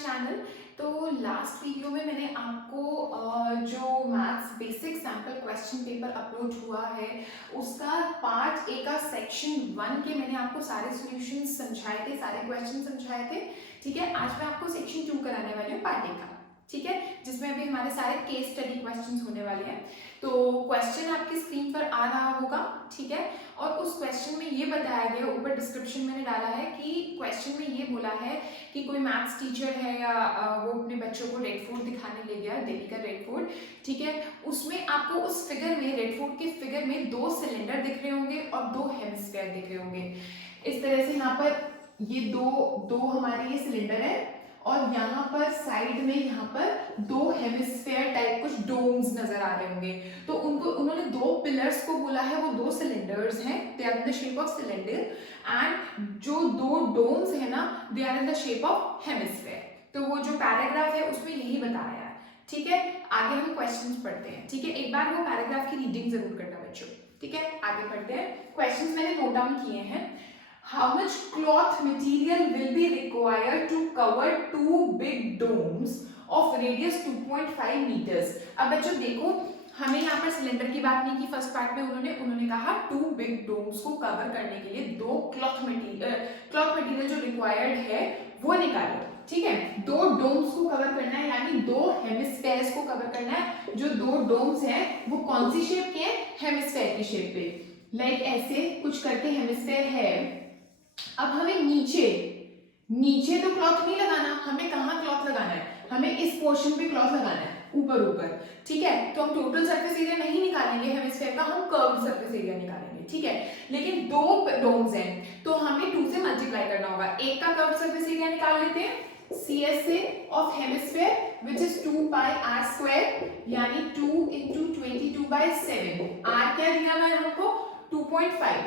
Channel. तो last video में मैंने आपको जो maths basic sample question paper upload हुआ है उसका पार्ट ए का सेक्शन 1 के मैंने आपको सारे सॉल्यूशंस समझाए थे, सारे क्वेश्चन समझाए थे। ठीक है, आज मैं आपको सेक्शन 2 कराने वाली हूँ पार्ट ए का। ठीक है, जिसमें अभी हमारे सारे केस स्टडी क्वेश्चंस होने वाले हैं। तो क्वेश्चन आपकी स्क्रीन पर आ रहा होगा। ठीक है, और उस क्वेश्चन में ये बताया गया, ऊपर डिस्क्रिप्शन मैंने डाला है कि क्वेश्चन में ये बोला है कि कोई मैथ्स टीचर है या वो अपने बच्चों को रेड फोर्ट दिखाने ले गया, दिल्ली का रेड फोर्ट। ठीक है, उसमें आपको उस फिगर में, रेड फोर्ट के फिगर में 2 सिलेंडर दिख रहे होंगे और 2 हेमिस्फीयर दिख रहे होंगे। इस तरह से यहाँ पर ये दो हमारे ये सिलेंडर है और यहाँ पर साइड में यहाँ पर 2 हेमिस्फीयर टाइप कुछ डोम्स नजर आ रहे होंगे। तो उन्होंने 2 पिलर्स को बोला है, वो 2 सिलेंडर्स हैं, they are in the shape of cylinder, and जो 2 डोम्स है ना, they are in the shape of hemisphere. तो वो जो पैराग्राफ है उसमें यही बताया है। ठीक है, आगे हम क्वेश्चंस पढ़ते हैं। ठीक है, एक बार वो पैराग्राफ की रीडिंग जरूर करना बच्चों। ठीक है, आगे पढ़ते हैं। क्वेश्चंस मैंने नोट डाउन किए हैं। How much cloth material will be required to cover 2 big domes of radius 2.5 meters? अब बच्चों देखो, हमें यहाँ पर सिलेंडर की बात नहीं की फर्स्ट पार्ट में, उन्होंने कहा 2 बिग डोम्स को कवर करने के लिए 2 क्लॉथ मटेरियल जो रिक्वायर्ड है वो निकालो। ठीक है, 2 डोम्स को कवर करना है, यानी 2 हेमिस्फेयर्स को कवर करना है। जो 2 डोम्स हैं वो कौन सी शेप के हैं? हेमिस्फेयर की शेप पे, लाइक ऐसे कुछ करके हेमिस्फेयर है। अब हमें नीचे तो क्लॉथ नहीं लगाना, हमें कहाँ क्लॉथ लगाना है? हमें इस पोर्शन पे क्लॉथ लगाना है, ऊपर। ठीक है, तो हम टोटल सरफेस एरिया नहीं निकालेंगे हेमिस्फीयर का, हम कर्व्ड सरफेस एरिया निकालेंगे। ठीक है, लेकिन 2 डोम्स हैं तो हमें 2 से मल्टीप्लाई करना होगा। एक का कर्व्ड सरफेस एरिया निकाल लेते हैं, CSA of hemisphere which is 2 pi r square, यानी 2 into 22/7। r क्या दिया हुआ है हमको? 2.5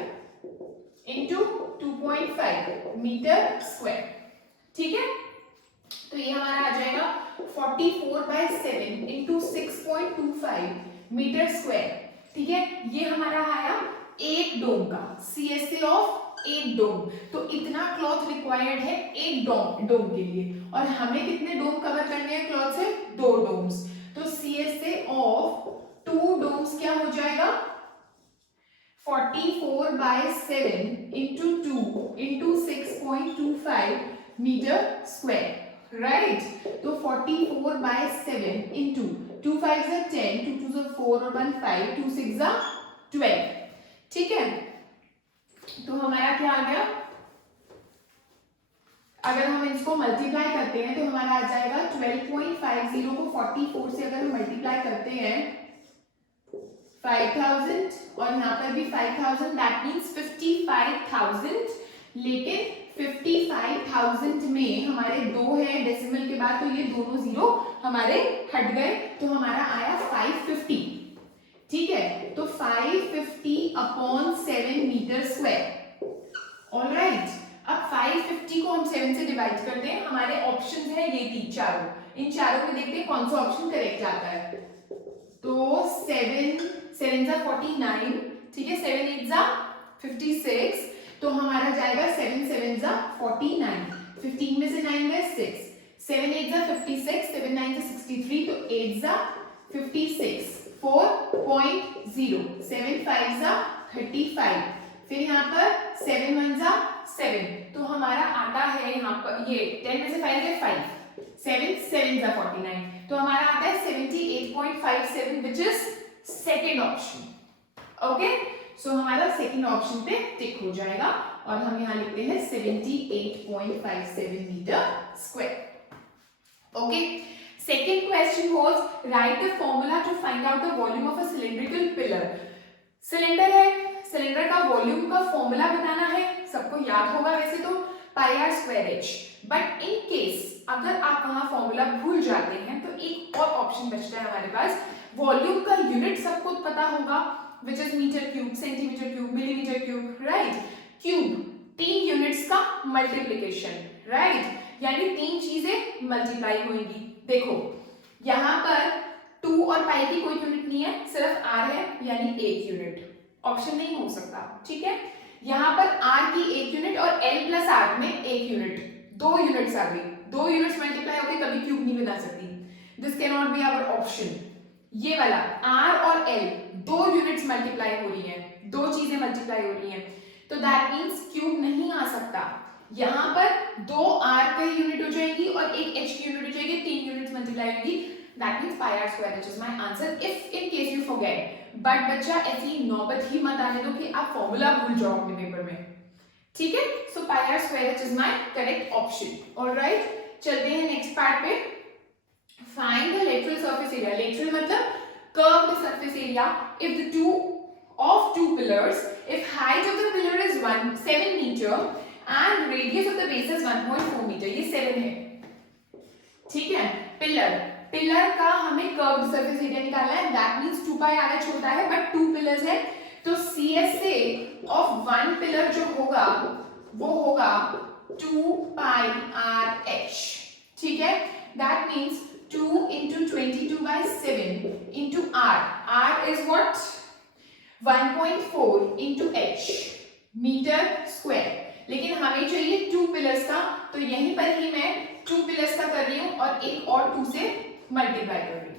into 2.5 मीटर स्क्वायर। ठीक है, तो ये हमारा आ जाएगा 44/7 into 6.25 मीटर स्क्वायर। ठीक है, ये हमारा आया एक डोम का, CSA ऑफ एक डोम। तो इतना क्लॉथ रिक्वायर्ड है एक डोम के लिए, और हमें कितने डोम कवर करने हैं क्लॉथ से? 2 डोम्स। तो CSA ऑफ 2 डोम्स क्या हो जाएगा? 44/7 into 2 into 6.25 metre square. Right, तो 44/7 into 2 5s are 10, 2 2s are 4 और 1 5, 2 6s are 12। ठीक है, तो हमारा क्या आ गया? अगर हम इसको मल्टीप्लाई करते हैं तो हमारा आ जाएगा 12.50 को 44 से अगर हम मल्टीप्लाई करते हैं 5000 और यहाँ पर भी 5000, दैट मीन्स 55,000। लेकिन 55,000 में हमारे 2 है डेसिमल के बाद, तो ये दोनों जीरो हमारे हट गए, तो हमारा आया 550। ठीक है, तो 550/7 मीटर स्क्वायर। ऑलराइट, अब 550 को हम 7 से डिवाइड करते हैं। हमारे ऑप्शन है ये चारों, इन चारों में देखते हैं कौन सा ऑप्शन करेक्ट आता है। तो 7 7 जा 49, ठीक है, 7 8 जा 56, तो हमारा जाएगा 7 7 जा 49, 15 में से 9 गए 6, 7 8 जा 56, 7 9 जा 63, तो 8 जा 56, 4.0, 7 5 जा 35, फिर यहाँ पर 7 1 जा 7, तो हमारा आता है यहाँ पर ये 10 में से 5 गए 5, 7 7 जा 49, तो हमारा आता है 78.57 which is second option. Okay, so हमारा सेकेंड ऑप्शन पे टिक हो जाएगा और हम यहाँ लिखते हैं 78.57 metre square. Okay, second question was write the formula to find out the volume of a cylindrical pillar. Cylinder है, सिलेंडर का वॉल्यूम का फॉर्मूला बताना है, सबको याद होगा वैसे तो, pi r square h। But in case अगर आप वहां फॉर्मूला भूल जाते हैं तो एक और ऑप्शन बचता है हमारे पास। वॉल्यूम का यूनिट सबको पता होगा, which is metre cube, centimetre cube, millimetre cube. Right, cube 3 units का मल्टीप्लीकेशन। राइट, यानी 3 चीजें मल्टीप्लाई होंगी। देखो यहाँ पर 2 और पाई की कोई यूनिट नहीं है, सिर्फ r है, यानी 1 यूनिट, ऑप्शन नहीं हो सकता। ठीक है, यहाँ पर r की 1 यूनिट और l प्लस r में 1 यूनिट, 2 यूनिट्स आ गई, 2 यूनिट्स मल्टीप्लाई होके कभी क्यूब नहीं बना सकती, this can not be our option. ये वाला r और l 2 यूनिट्स मल्टीप्लाई हो रही है, 2 चीजें मल्टीप्लाई हो रही हैं, तो दैट मींस क्यूब नहीं आ सकता। यहाँ पर 2 r की यूनिट हो जाएगी और एक h की यूनिट हो जाएगी, 3 यूनिट्स मल्टीप्लाई होगी, that means pi are square, which is my answer if in case you forget. But बच्चा ऐसी नौबत ही मत आने दो कि आप फॉर्मूला भूल जाओ अपने पेपर में, ठीक है। So pi are square which is my correct option. Alright, चलते हैं नेक्स्ट पार्ट पे। Find the lateral surface area. Lateral मतलब curved surface area if the two of two pillars, if height of the pillar is 7 meter and radius of the base is 1.4 meter, ये 7 है, ठीक है। Pillar का हमें curved surface area निकालना है, that means 2 pi R H होता है, बट 2 पिलर्स है, तो CSA ऑफ 1 पिलर जो होगा वो होगा 2 पाई आर एच, ठीक है। That means 2 into 22/7 into r is what 1.4 into h metre square, लेकिन हमें चाहिए 2 पिलर्स का, तो यहीं पर ही मैं 2 पिलर्स का कर रही हूँ और एक और 2 से मल्टीप्लाई कर रही हूँ।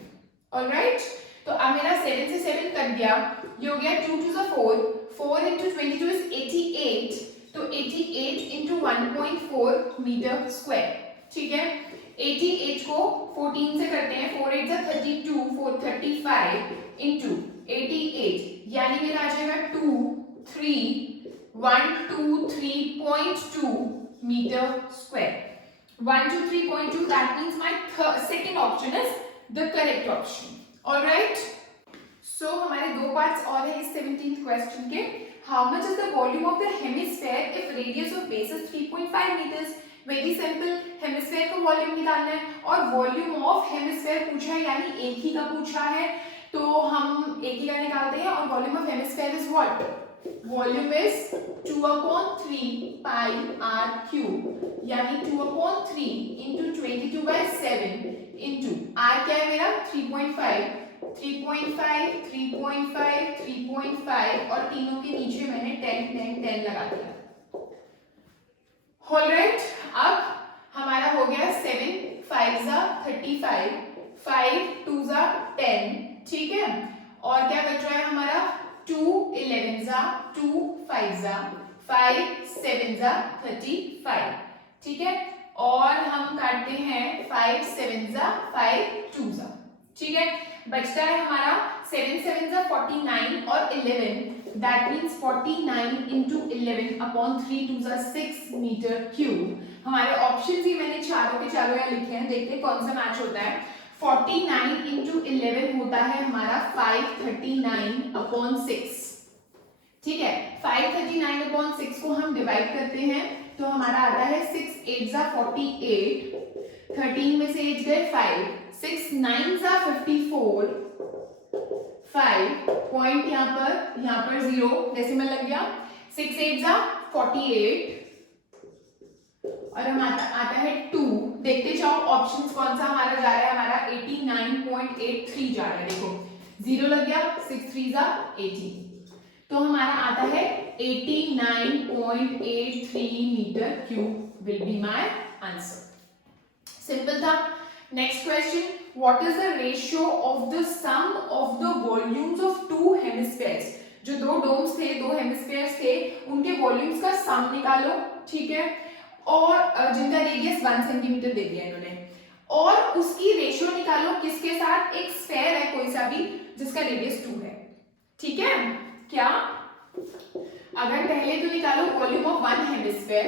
ऑलराइट, तो अब मेरा 7 से 7 कट गया, ये हो गया 2 2 सा 4, 4 into 22 is 88, तो 88 into 1.4 मीटर स्क्वायर, ठीक है। 88 को 14 से करते हैं, 4 8 जा 32, 4 35 into 88, यानी मेरा आ जाएगा 2 3 1 2 3.2 metre square. 1 2 3.2, that means my second option is the correct option. Alright, so हमारे 2 पार्ट्स और है इस 17th क्वेश्चन के। How much is the volume of the hemisphere if radius of base is 3.5 metres. Very simple, hemisphere का volume निकालना है और volume of hemisphere पूछा है, यानी एक ही का पूछा है, तो हम एक ही का निकालते हैं। और volume of hemisphere is what, volume is 2/3 pi r cube, यानी 2/3 into 22/7 into r क्या है मेरा 3.5 3.5 3.5 3.5 और तीनों के नीचे मैंने 10 10 10 लगा दिया। ऑलराइट, अब हमारा हो गया 7 5 जा 35, 5 2 जा 10, ठीक है। और क्या बच रहा है हमारा 2 11 जा 2 5 जा 5 7 जा 35, ठीक है। और हम काटते हैं 5 7 जा 5 2 जा, ठीक है। बचता है हमारा 7 7 जा 49 और 11, दैट मींस 49 into 11 upon 3 2 जा 6 मीटर क्यूब। हमारे ऑप्शन भी मैंने चारों के चारों यहाँ लिखे हैं, देखते हैं कौन सा मैच होता है। 49 into 11 होता है हमारा 539/6, ठीक है। 539/6 को हम डिवाइड करते हैं तो हमारा आता है 6 8 जा 48, 13 में से 8 गए 5, 6 9 जा 54, 5 पॉइंट यहाँ पर 0 डेसिमल लग गया, 6 8 जा 48 और हम आता है 2। देखते जाओ ऑप्शंस कौन सा हमारा जा रहा है, हमारा 89.83 जा रहा है, देखो 0 लग गया, 6 3 जा 18, तो हमारा आता है 89.83 metre cube will be my answer. Simple था। Next question, what is the ratio of the sum of the volumes of 2 hemispheres. जो 2 डोम्स थे, 2 हेमिस्फीयर्स थे, उनके वॉल्यूम्स का सम निकालो, ठीक है। और जिनका रेडियस 1 सेंटीमीटर दे दिया इन्होंने, और उसकी रेशियो निकालो किसके साथ, एक स्फेयर है कोई सा भी जिसका रेडियस 2 है, ठीक है। क्या, अगर पहले तो निकालो वॉल्यूम ऑफ 1 हेमिस्फीयर,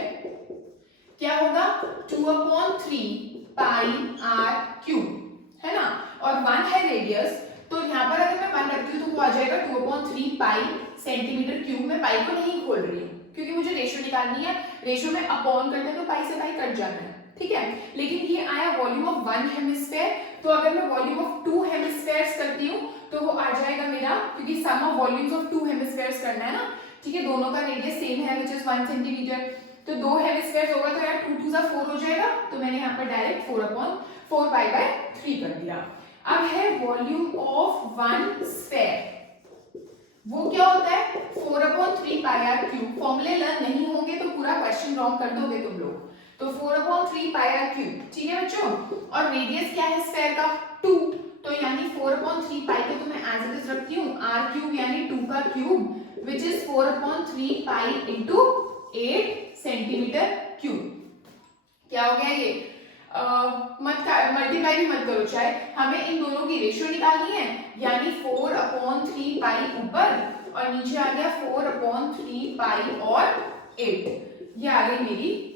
क्या होगा 2/3 पाई आर क्यूब, है ना, और 1 है रेडियस, तो यहाँ पर अगर मैं 1 रखती हूँ तो वो आ जाएगा 2/3 पाई सेंटीमीटर क्यूब। मैं पाई को नहीं खोल रही हूँ क्योंकि मुझे रेशियो निकालनी है, रेशियो में अपॉन करते हैं तो पाई से पाई कट जाना है, ठीक है। लेकिन ये आया वॉल्यूम ऑफ 1 हेमिस्फीयर, तो अगर मैं वॉल्यूम ऑफ 2 हेमिस्फीयर्स करती हूँ तो वो आ जाएगा मेरा, क्योंकि सम ऑफ वॉल्यूम्स ऑफ 2 हेमिस्फीयर्स करना है ना, ठीक है, दोनों का रेडियस सेम है व्हिच इज 1 सेंटीमीटर, तो 2 हेमिस्फीयर्स होगा तो यार 2 2 जा 4 हो जाएगा, तो मैंने यहाँ पर डायरेक्ट 4/4 पाई/3 कर दिया। अब है वॉल्यूम ऑफ 1 स्फीयर, वो क्या होता है 4/3 पाई आर क्यूब। फॉर्मूले लर्न नहीं होंगे तो पूरा क्वेश्चन रॉन्ग कर दोगे तुम लोग, तो 4/3 पाई आर क्यूब, ठीक है बच्चों। और रेडियस क्या है स्फेयर का 2, तो यानी 4/3 पाई को तो मैं एज इट इज रखती हूँ आर क्यूब यानी 2 का cube which is 4/3 pi into 8 centimetre cube. क्या हो गया ये मल्टीप्लाई भी मत करो, चाहे हमें इन दोनों की रेशियो निकालनी है, यानी 4/3 पाई ऊपर और नीचे आ गया 4/3 पाई और 8, ये आ गई मेरी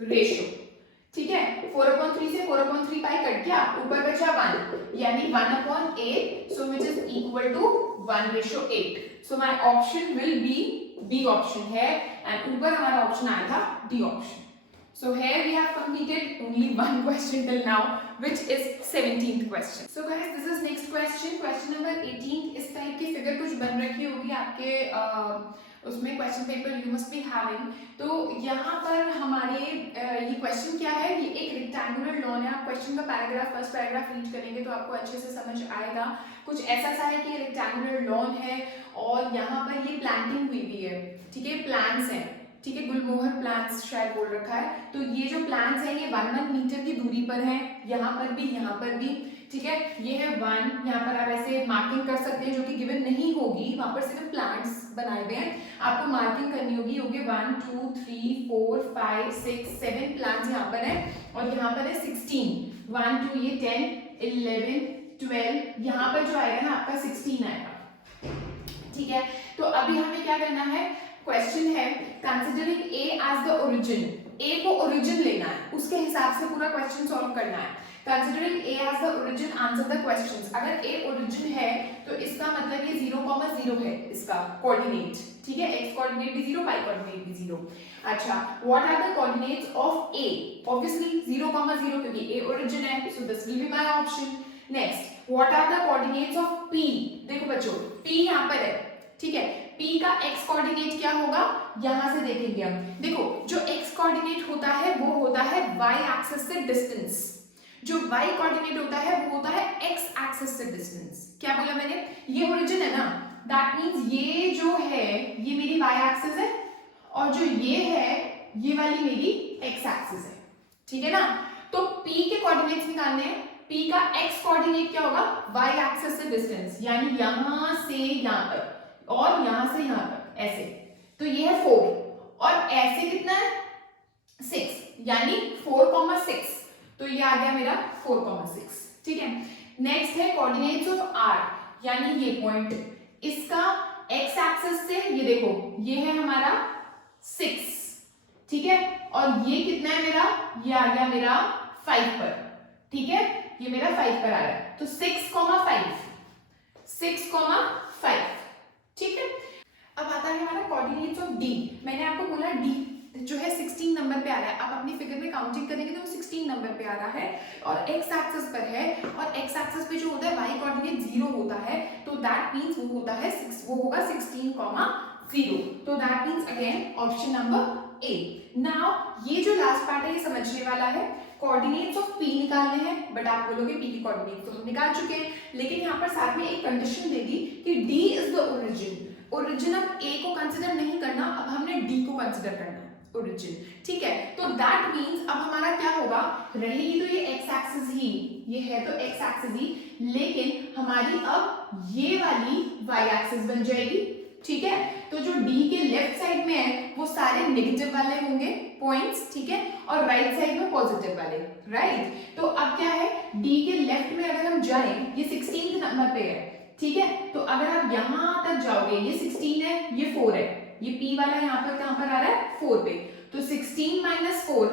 रेशियो, ठीक है। 4/3 से 4/3 पाई कट गया, ऊपर बचा 1 यानी 1/8, so which is equal to 1/8। So my option will be B option है एंड ऊपर हमारा ऑप्शन आया था D option. So here we have completed only one question till now, which is 17th question. So guys, this is next question, question number 18. इस type की figure कुछ बन रखी होगी आपके उसमें question paper you must be having. तो यहाँ पर हमारे ये क्वेश्चन क्या है, ये एक रेक्टेंगुलर लॉन है। आप क्वेश्चन का पैराग्राफ फर्स्ट पैराग्राफ रीड करेंगे तो आपको अच्छे से समझ आएगा। कुछ ऐसा सा है कि ये रेक्टेंगुलर लॉन है और यहाँ पर ये प्लांटिंग हुई हुई है, ठीक है, प्लांट्स हैं, ठीक है, गुलमोहर प्लांट्स शायद बोल रखा है। तो ये जो प्लांट्स हैं ये 1 मीटर की दूरी पर हैं, यहाँ पर भी, ठीक है। ये है 1, यहाँ पर आप ऐसे मार्किंग कर सकते हैं जो कि गिवन नहीं होगी, वहां पर सिर्फ प्लांट्स बनाए हुए हैं, आपको मार्किंग करनी होगी 1 2 3 4 5 6 7 प्लांट्स यहाँ पर है और यहाँ पर है 16, 1 2 ये 10 11 12, यहाँ पर जो आएगा ना आपका 16 आएगा, ठीक है। तो अभी हमें क्या करना है, क्वेश्चन है considering A as the origin, A को ओरिजिन लेना है, उसके हिसाब से पूरा क्वेश्चन सॉल्व करना है। Considering A as the origin answer the questions. अगर ए ओरिजिन है तो इसका मतलब ये 0,0 है इसका कोऑर्डिनेट, ठीक है, x कोऑर्डिनेट भी 0 y कोऑर्डिनेट भी 0। अच्छा, what are the coordinates of A, obviously 0,0 क्योंकि ए ओरिजिन है, so this will be my option. Next, what are the coordinates of p, देखो बच्चों p यहां पर है, ठीक है, p का x कोऑर्डिनेट क्या होगा, यहां से देखेंगे हम। देखो जो x कोऑर्डिनेट होता है वो होता है y एक्सिस से डिस्टेंस, जो y कोऑर्डिनेट होता है वो होता है x एक्सिस से डिस्टेंस। क्या बोला मैंने, ये ओरिजिन है ना, दैट मींस ये जो है ये मेरी y एक्सिस है और जो ये है ये वाली मेरी x एक्सिस है, ठीक है ना। तो p के कोऑर्डिनेट्स निकालने हैं, p का x कोऑर्डिनेट क्या होगा, y एक्सिस से डिस्टेंस, यानी यहां से यहां तक और यहां से यहां तक ऐसे, तो ये है 4 और ऐसे कितना है 6, यानी 4,6, तो ये आ गया मेरा 4,6, ठीक है। नेक्स्ट है कोऑर्डिनेट्स ऑफ r, यानी ये पॉइंट, इसका x एक्सिस से ये देखो ये है हमारा 6, ठीक है, और ये कितना है मेरा, ये आ गया मेरा 5 पर, ठीक है, ये मेरा 5 पर आ रहा है, तो 6,5, ठीक है। अब आता है हमारा कोऑर्डिनेट्स ऑफ d। मैंने आपको बोला d जो है 16 नंबर पे आ रहा है, आप अपनी फिगर में काउंटिंग करेंगे तो वो 16 नंबर पे आ रहा है और x एक्सिस पर है, और x एक्सिस पे जो होता है y कोऑर्डिनेट 0 होता है, तो दैट मींस वो होता है वो होगा 16,0, तो that means again option number A. Now ये जो लास्ट पार्ट है ये समझने वाला है, कोऑर्डिनेट्स ऑफ p निकालने हैं, बट आप बोलोगे p की कोऑर्डिनेट तो हम निकाल चुके हैं, लेकिन यहाँ पर साथ में एक कंडीशन दे दी कि d is the origin. Origin अब a को कंसीडर नहीं करना, अब हमने d को कंसीडर करना ओरिजिन, ठीक है। तो दैट मींस अब हमारा क्या होगा, रहेगी तो ये x एक्सिस ही, ये है तो x एक्सिस ही, लेकिन हमारी अब ये वाली y एक्सिस बन जाएगी, ठीक है। तो जो d के लेफ्ट साइड में है वो सारे नेगेटिव वाले होंगे पॉइंट्स, ठीक है, और राइट साइड में पॉजिटिव वाले, राइट। तो अब क्या है, d के लेफ्ट में अगर हम जाएं, ये 16 नंबर पे है, ठीक है, तो अगर आप यहां तक जाओगे, ये 16 है, ये 4 है, ये p वाला यहाँ पर कहां पर आ रहा है 4 पे, तो 16 माइनस 4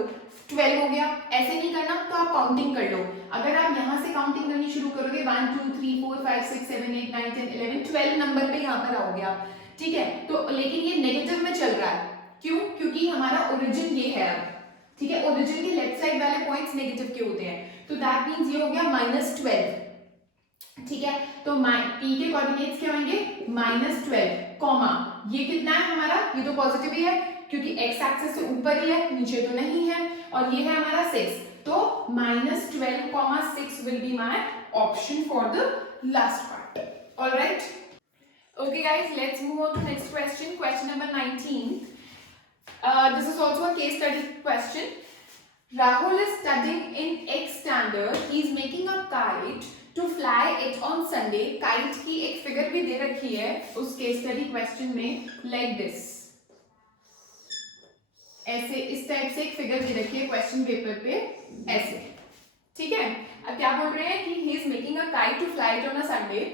12 हो गया। ऐसे नहीं करना तो आप काउंटिंग कर लो, अगर आप यहां से काउंटिंग करनी शुरू करोगे 1 2 3 4 5 6 7 8 9 10 11 12 नंबर पे यहाँ पर आओगे आप, ठीक है। तो लेकिन ये नेगेटिव में चल रहा है, क्यों, क्योंकि हमारा ओरिजिन ये है अब, ठीक है, ओरिजिन के लेफ्ट साइड वाले पॉइंट्स नेगेटिव के होते हैं, तो दैट मींस ये हो गया -12, ठीक है। तो p के कोऑर्डिनेट्स क्या होंगे -12, कॉमा ये कितना है हमारा, ये तो पॉजिटिव ही है क्योंकि x एक्सिस से ऊपर ही है, नीचे तो नहीं है, और ये है हमारा 6, तो -12,6 will be my option for the last part. Alright, okay guys, let's move on to next question, question number 19। This is also a case study question. Rahul is studying in X standard. He is making a kite to fly it on Sunday. Kite की एक figure भी दे रखी है उस case study question में, like this. ऐसे इस type से एक फिगर दे रखी है क्वेश्चन पेपर पे, ऐसे, ठीक है. अब क्या बोल रहे हैं कि he is making a kite to fly it on a Sunday.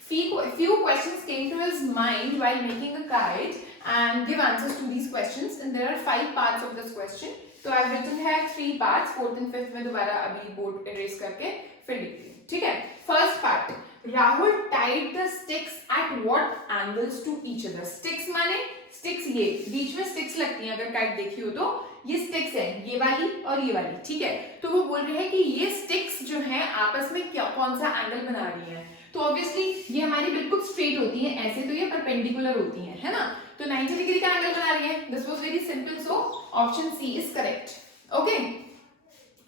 Few questions came to his mind while making a kite and give answers to these questions, and there are 5 parts of this question. तो I've written here 3 parts, 4th and 5th में दोबारा अभी board erase करके फिर लिखती हूँ, ठीक है. First part, Rahul tied the sticks at what angles to each other. Sticks माने स्टिक्स, ये बीच में स्टिक्स लगती हैं अगर काइट देखी हो तो, ये स्टिक्स है, ये वाली और ये वाली, ठीक है. तो वो बोल रहे हैं कि ये स्टिक्स जो है आपस में क्या कौन सा एंगल बना रही है. तो ऑब्वियसली ये हमारी बिल्कुल स्ट्रेट होती है ऐसे, तो ये परपेंडिकुलर होती है ना. तो 90 डिग्री का एंगल बना रही है. This was very simple, so option C is correct. Okay,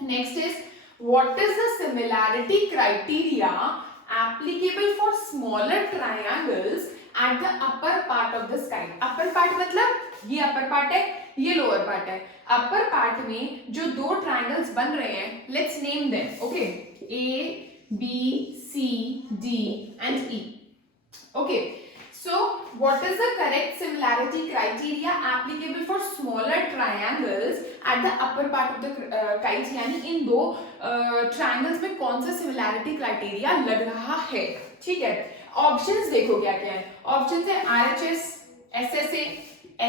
next is what is the similarity criteria applicable for smaller triangles at the upper part of the sky. Upper part मतलब ये upper part है, ये lower part है. Upper part में जो दो triangles बन रहे हैं, let's name them. Okay, A B, C, D and E. Okay, so what is the correct similarity criteria applicable for smaller triangles at the upper part of the kite? यानी इन दो triangles में कौन सा similarity criteria लग रहा है, ठीक है. ऑप्शंस देखो क्या क्या है. ऑप्शंस है RHS, SSA,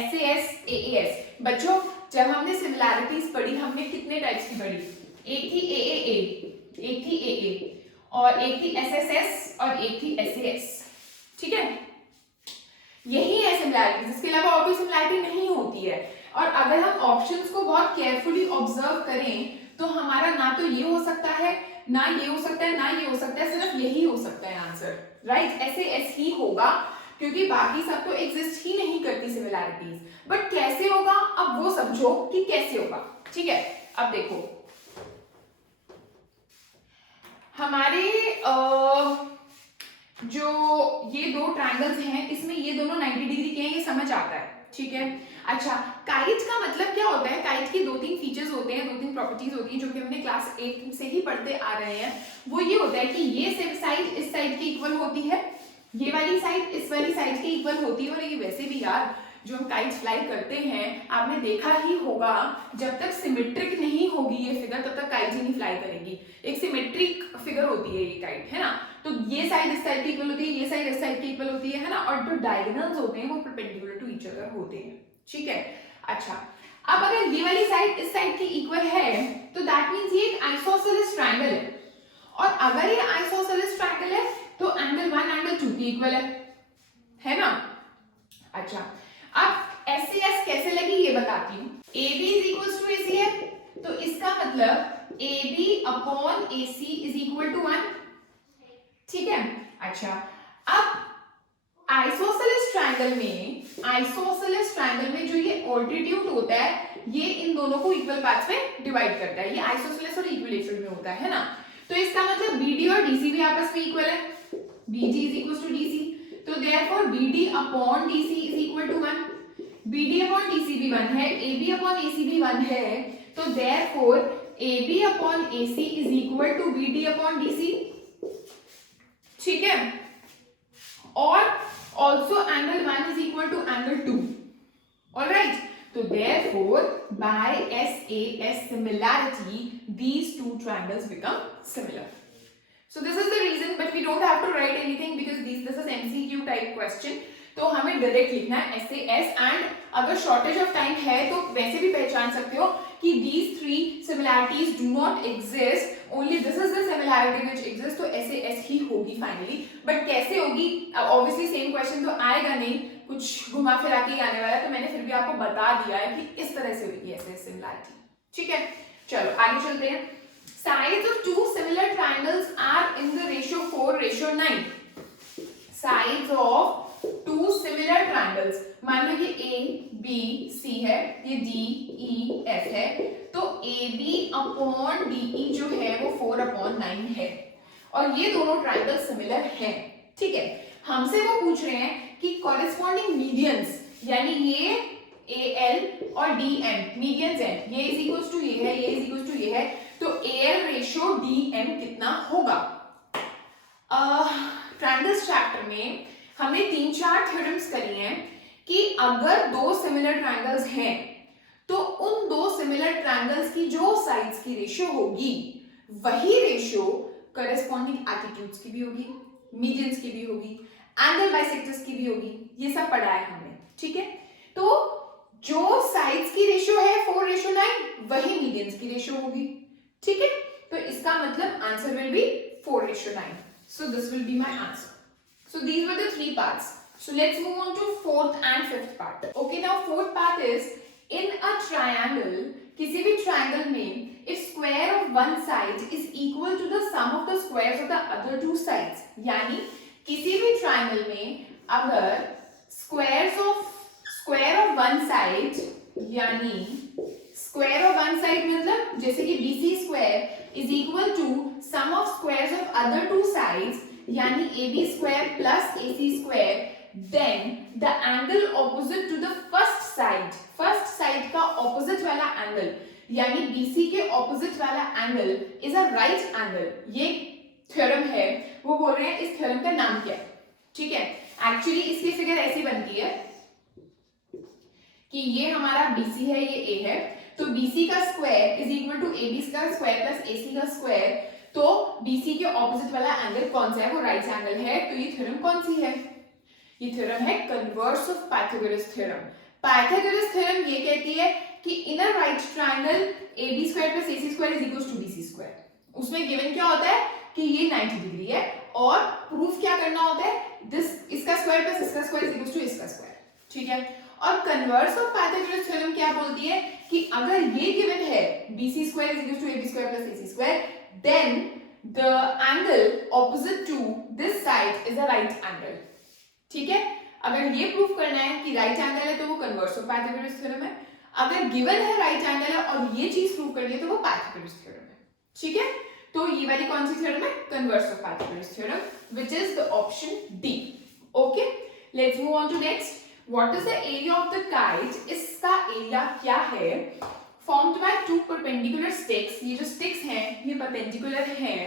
SAS, AAS. बच्चों जब हमने सिमिलैरिटीज पढ़ी हमने कितने टाइप्स की पढ़ी? एक थी AAA, एक थी AA और एक थी SSS और एक थी SAS, ठीक है. यही है सिमिलैरिटी, इसके अलावा और कोई सिमिलैरिटी नहीं होती है. और अगर हम ऑप्शंस को बहुत केयरफुली ऑब्जर्व करें तो हमारा ना तो ये हो सकता है, ना ये हो सकता है, ना ये हो सकता है, सिर्फ यही हो सकता है आंसर, राइट. SAS ही होगा क्योंकि बाकी सब तो एग्जिस्ट ही नहीं करती सिमिलैरिटीज. बट कैसे होगा अब वो समझो कि कैसे होगा, ठीक है. अब देखो हमारे जो ये दो ट्रायंगल्स हैं इसमें ये दोनों 90 डिग्री के हैं, ये समझ आता है, ठीक है. अच्छा, काइट का मतलब क्या होता है? काइट की 2-3 फीचर्स होते हैं, 2-3 प्रॉपर्टीज होती हैं जो कि हमने क्लास 8 से ही पढ़ते आ रहे हैं. वो ये होता है कि ये साइड इस साइड के इक्वल होती है, ये वाली साइड इस वाली साइड के इक्वल होती है. और ये वैसे भी यार जो हम काइट फ्लाई करते हैं आपने देखा ही होगा, जब तक सिमेट्रिक नहीं होगी ये फिगर तब तक काइट ही नहीं फ्लाई करेगी. एक सिमेट्रिक फिगर होती है ये काइट, है ना. तो ये साइड इस साइड की इक्वल होती है, ये साइड इस साइड की इक्वल होती है ना. और जो डायगोनल्स होते हैं वो परपेंडिकुलर टू ईच अदर होते हैं, ठीक है. अच्छा, अब अगर ये वाली साइड इस साइड की इक्वल है तो दैट मींस ये एक आइसोसेलेस ट्रायंगल है. और अगर ये आइसोसेलेस ट्रायंगल है तो एंगल 1 एंगल 2 की इक्वल है ना. अच्छा, अब SAS कैसे लगी ये बताती हूँ. AB is equal to AC है तो इसका मतलब AB upon AC is equal to 1, ठीक है. अच्छा, अब आइसोसेलेस ट्रायंगल में जो ये ऑल्टीट्यूड होता है ये इन दोनों को इक्वल पार्ट्स में डिवाइड करता है. ये आइसोसेलेस और इक्विलेटरल में होता है ना. तो इसका मतलब BD और DC भी आपस में इक्वल है. BD is equal to DC, तो therefore BD upon DC is equal to 1. BD upon DC भी 1 है, AB अपॉन AC भी 1 है, तो therefore AB upon AC is equal to BD upon DC, ठीक है. और also angle 1 is equal to angle 2. Alright, so therefore by SAS similarity these two triangles become similar. So this is the reason, but we don't have to write anything because this is MCQ type question. तो हमें direct लिखना है SAS. And अगर shortage of time है तो वैसे भी पहचान सकते हो कि these 3 similarities do not exist, only this is the similarity which exists. तो SAS ही होगी फाइनली. बट कैसे होगी, ऑब्वियसली सेम क्वेश्चन तो आएगा नहीं, कुछ घुमा फिरा के ही आने वाला है. तो मैंने फिर भी आपको बता दिया है कि इस तरह से होगी SAS सिमिलैरिटी, ठीक है. चलो आगे चलते हैं. Sides of two similar triangles are in the ratio 4:9. Sides of two similar triangles, मान लो ये A, B, C है, ये D, E, F है, तो AB अपॉन DE जो है वो 4/9 है. और ये दोनों ट्रायंगल सिमिलर हैं, ठीक है. हमसे वो पूछ रहे हैं कि कॉरेस्पॉन्डिंग मीडियंस, यानी ये AL और DM मीडियन Z, ये इज इक्वल्स टू ये है, ये इज इक्वल्स टू ये है, तो AL रेशियो DM कितना होगा? ट्रायंगल्स चैप्टर में हमने 3-4 थ्योरम्स करी हैं कि अगर दो सिमिलर ट्रायंगल्स हैं तो उन दो सिमिलर ट्रायंगल्स की जो साइड्स की रेशियो होगी वही रेशियो करस्पॉन्डिंग एटीट्यूड्स की भी होगी, मीडियंस की भी होगी, एंगल बाइसेक्टर्स की भी होगी, ये सब पढ़ा है हमने, ठीक है। तो जो साइड्स की रेशियो है 4:9 वही मीडियंस की रेशियो होगी, ठीक है। तो इसका मतलब answer will B 4:9. So this will be my answer. So these were the 3 parts. So let's move on to 4th and 5th part. Okay, now 4th part is in a triangle, किसी भी triangle में if square of one side is equal to the sum of the squares of the other two sides, यानी किसी भी triangle में अगर square of one side यानी square of one side मतलब जैसे कि BC square is equal to sum of squares of other two sides यानी AB square plus AC square, then the angle opposite to the first side का opposite वाला angle यानी BC के opposite वाला angle is a right angle, ये theorem है। वो बोल रहे हैं इस थ्योरम का नाम क्या है, ठीक है। एक्चुअली इसकी फिगर ऐसी बनती है कि ये हमारा BC है, ये A है, तो BC का square is equal to AB का स्क्वायर प्लस AC का स्क्वायर, तो BC के ऑपोजिट वाला एंगल कौन सा है? वो राइट एंगल है। तो ये थ्योरम कौन सी है? ये थ्योरम है converse of Pythagoras theorem. Pythagoras theorem ये कहती है कि in a right triangle AB square plus AC square is equal to BC square. उसमें गिवन क्या होता है कि ये 90 डिग्री है और प्रूफ क्या करना होता है, इसका स्क्वायर प्लस इसका स्क्वायर इज इक्वल टू इसका स्क्वायर, ठीक है। और कन्वर्स ऑफ पाइथागोरस थ्योरम क्या बोलती है कि अगर ये गिवन है BC square is equal to AB square plus AC square, then the angle opposite to this side is a right angle, ठीक है। अगर ये प्रूफ करना है कि राइट एंगल है तो वो कन्वर्स ऑफ पाइथागोरस थ्योरम है। अगर गिवन है राइट एंगल है और ये चीज प्रूव करनी है तो वो पाइथागोरस थ्योरम है, ठीक है। तो ये वाली कौन सी थ्योरम है? Converse of Pythagoras theorem, which is the option D. Okay, let's move on to next. What is the area of the kite? इसका एरिया क्या है? Formed by two perpendicular sticks. ये जो sticks हैं ये perpendicular हैं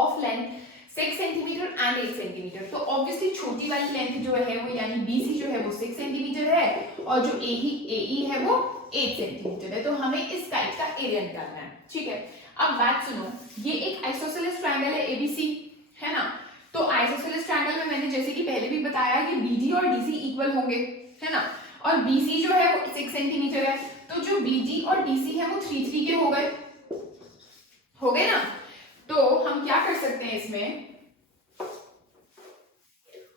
of length 6 cm and 8 cm. तो obviously छोटी वाली लेंथ जो है वो यानी BC जो है वो 6 cm है और जो AE है वो 8 cm है। तो हमें इस काइट का एरिया निकालना है, ठीक है। अब बात सुनो, ये एक आइसोसेलेस ट्रायंगल है ABC, है ना। तो आइसोसेलेस ट्रायंगल में मैंने जैसे कि पहले भी बताया कि BD और DC इक्वल होंगे, है ना। और BC जो है वो 6 सेंटीमीटर है, तो जो BD और DC है वो 3 के हो गए ना। तो हम क्या कर सकते हैं इसमें,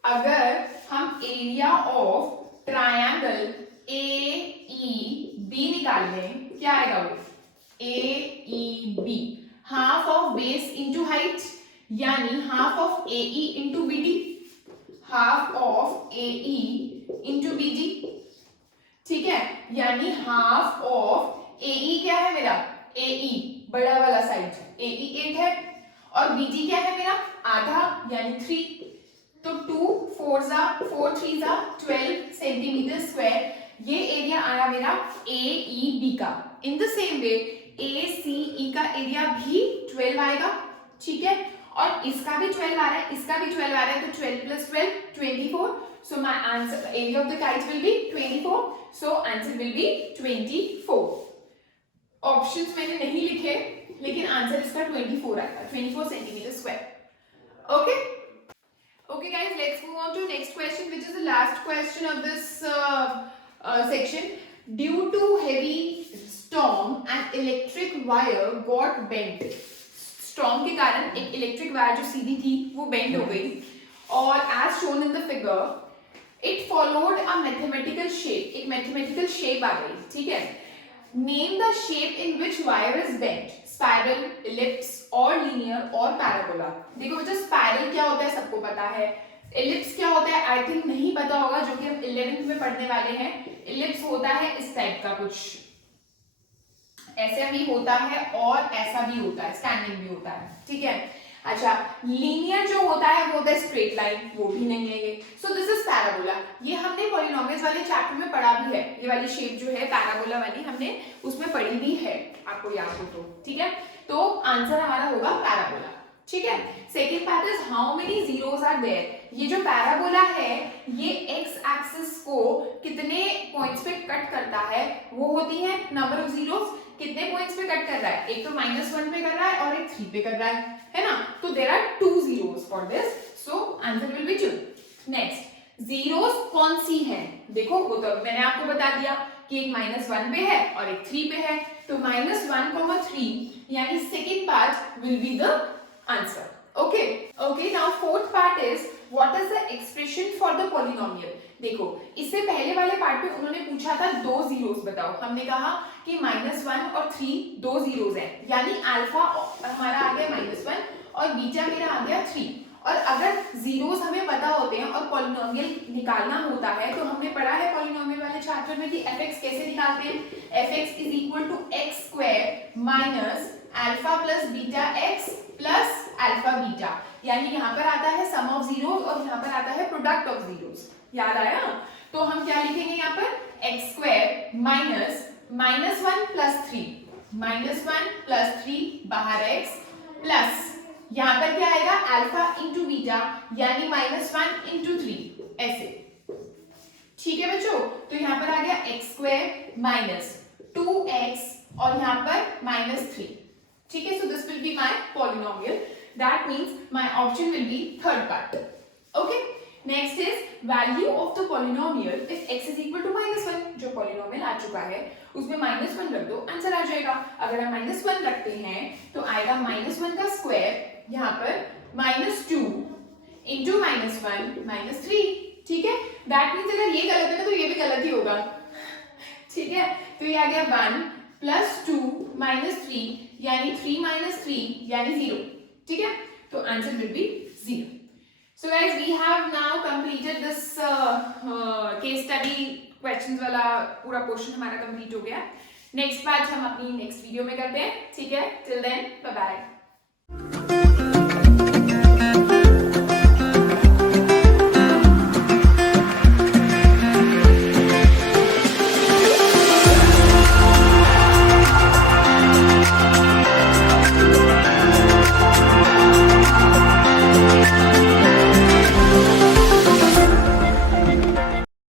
अगर हम एरिया ऑफ ट्रायंगल AEB निकाल लें, क्या आएगा वो? AEB half of base into height, यानी half of AE into BD, half of AE into BD, ठीक है। यानी हाफ ऑफ AE क्या है मेरा? AE बड़ा वाला साइड AE 8 है और BD क्या है मेरा? आधा यानी 3। तो 2 4 3 12 सेंटीमीटर स्क्वायर, ये एरिया आया मेरा AEB का। In the same way ACE का एरिया भी 12 आएगा, ठीक है। और इसका भी 12 आ रहा है, इसका भी 12 आ रहा है, तो 12 + 12 24। So my answer area of the kite will be 24, so answer will be 24। Options मैंने नहीं लिखे लेकिन आंसर इसका 24 आएगा, 24 centimetre square. Okay okay guys, let's move on to next question which is the last question of this section. Due to heavy storm an electric wire got bent. Storm के कारण एक electric wire जो सीधी थी वो bend हो गई और as shown in the figure it followed a mathematical shape, एक मैथमेटिकल शेप आ गई, ठीक है। Name the shape in which wire is bent, spiral, ellipse और लीनियर और पैराबोला। देखो बच्चा, स्पाइरल क्या होता है सबको पता है, इलिप्स क्या होता है आई थिंक नहीं पता होगा, जो कि हम 11th में पढ़ने वाले हैं। इलिप्स होता है इस टाइप का, कुछ ऐसा भी होता है और ऐसा भी होता है, स्टैंडिंग भी होता है, ठीक है। अच्छा, लीनियर जो होता है वो होता है स्ट्रेट लाइन, वो भी नहीं है ये। So this is parabola. ये हमने पॉलिनोमियल्स वाले चैप्टर में पढ़ा भी है, ये वाली शेप जो है पैराबोला वाली हमने उसमें पढ़ी भी है, आपको याद हो तो, ठीक है। तो आंसर हमारा होगा पैराबोला, ठीक है। Second part is how many zeros are there. ये जो पैराबोला है ये एक्स एक्सिस को कितने पॉइंट्स पे कट करता है, वो होती है नंबर ऑफ जीरोस। कितने पॉइंट्स पे कट कर रहा है, एक तो -1 पे कर रहा है और एक 3 पे कर रहा है ना। तो there are 2 zeros for this, so answer will be 2। Next, zeros कौन सी है, देखो वो तो मैंने आपको बता दिया कि एक -1 पे है और एक 3 पे है, तो -1, 3 यानी second part will be the answer. Okay, now fourth part is what is the expression for the polynomial। देखो, इससे पहले वाले पार्ट में उन्होंने पूछा था 2 जीरोस बताओ, हमने कहा कि -1 और 3 2 जीरोस है, यानी अल्फा हमारा आ गया -1 और बीटा मेरा आ गया 3। और अगर जीरोस हमें पता होते हैं और पॉलिनोमियल निकालना होता है तो हमने पढ़ा है पॉलिनोमियल वाले चैप्टर में कि fx कैसे निकालते हैं, fx is equal to x square minus alpha plus beta x plus alpha beta, यानी यहाँ पर आता है सम ऑफ जीरोस और यहाँ पर आता है प्रोडक्ट ऑफ जीरोस। याद आया? तो हम क्या लिखेंगे यहाँ पर, x square minus -1 plus 3, -1 plus 3 बाहर x प्लस यहाँ पर क्या आएगा अल्फा इंटू बीटा यानी -1 इंटू 3 ऐसे, ठीक है बच्चों। तो यहाँ पर आ गया x स्क्वायर माइनस 2x और यहाँ पर -3, ठीक है। So this will be my polynomial, that means my option will be third part. Okay, next is value of the polynomial if x is equal to -1। जो पॉलिनोमियल आ चुका है उसमें -1 रख दो, आंसर आ जाएगा। अगर हम -1 रखते हैं तो आएगा -1 का स्क्वायर यहाँ पर -2 इंटू -1 -3, ठीक है। दैट मीन्स अगर ये गलत है ना तो ये भी गलत ही होगा, ठीक है। तो ये आ गया 1 प्लस 2 -3 यानी 3 - 3 यानी 0, ठीक है। तो answer will B 0। So guys, we have now completed this case study questions वाला पूरा पोर्शन हमारा कंप्लीट हो गया। नेक्स्ट पार्ट हम अपनी नेक्स्ट वीडियो में करते हैं, ठीक है। Till then bye bye.